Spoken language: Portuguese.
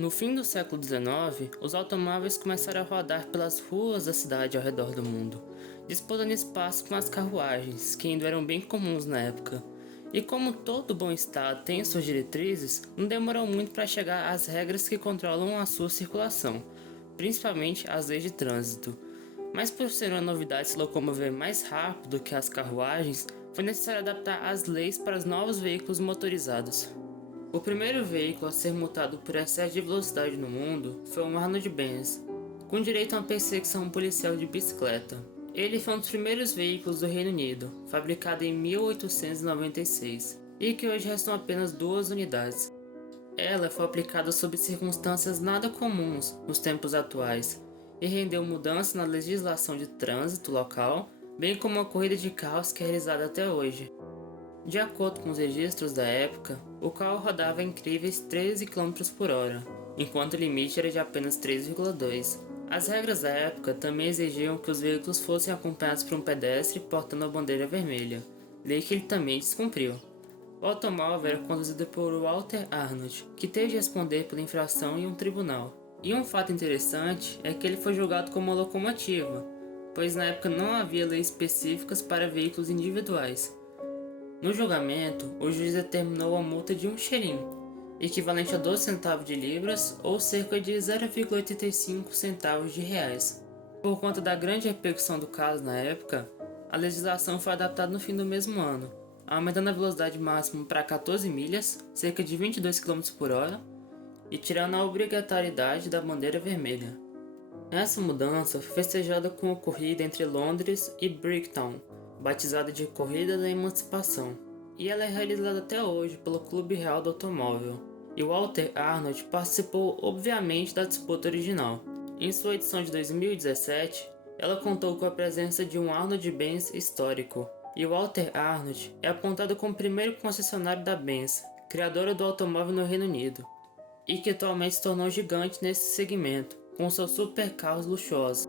No fim do século XIX, os automóveis começaram a rodar pelas ruas da cidade ao redor do mundo, disputando espaço com as carruagens, que ainda eram bem comuns na época. E como todo bom estado tem suas diretrizes, não demorou muito para chegar às regras que controlam a sua circulação, principalmente as leis de trânsito. Mas por ser uma novidade se locomover mais rápido que as carruagens, foi necessário adaptar as leis para os novos veículos motorizados. O primeiro veículo a ser multado por excesso de velocidade no mundo foi o Mercedes-Benz, com direito a uma perseguição policial de bicicleta. Ele foi um dos primeiros veículos do Reino Unido, fabricado em 1896, e que hoje restam apenas duas unidades. Ela foi aplicada sob circunstâncias nada comuns nos tempos atuais, e rendeu mudanças na legislação de trânsito local, bem como a corrida de carros que é realizada até hoje. De acordo com os registros da época, o carro rodava a incríveis 13 km por hora, enquanto o limite era de apenas 3,2. As regras da época também exigiam que os veículos fossem acompanhados por um pedestre portando a bandeira vermelha, lei que ele também descumpriu. O automóvel era conduzido por Walter Arnold, que teve de responder pela infração em um tribunal. E um fato interessante é que ele foi julgado como uma locomotiva, pois na época não havia leis específicas para veículos individuais. No julgamento, o juiz determinou a multa de um shilling, equivalente a 12 centavos de libras ou cerca de 0,85 centavos de reais. Por conta da grande repercussão do caso na época, a legislação foi adaptada no fim do mesmo ano, aumentando a velocidade máxima para 14 milhas, cerca de 22 km por hora, e tirando a obrigatoriedade da bandeira vermelha. Essa mudança foi festejada com a corrida entre Londres e Brighton, batizada de Corrida da Emancipação, e ela é realizada até hoje pelo Clube Real do Automóvel, e Walter Arnold participou obviamente da disputa original. Em sua edição de 2017, ela contou com a presença de um Arnold-Benz histórico, e Walter Arnold é apontado como o primeiro concessionário da Benz, criadora do automóvel no Reino Unido, e que atualmente se tornou gigante nesse segmento, com seus supercarros luxuosos.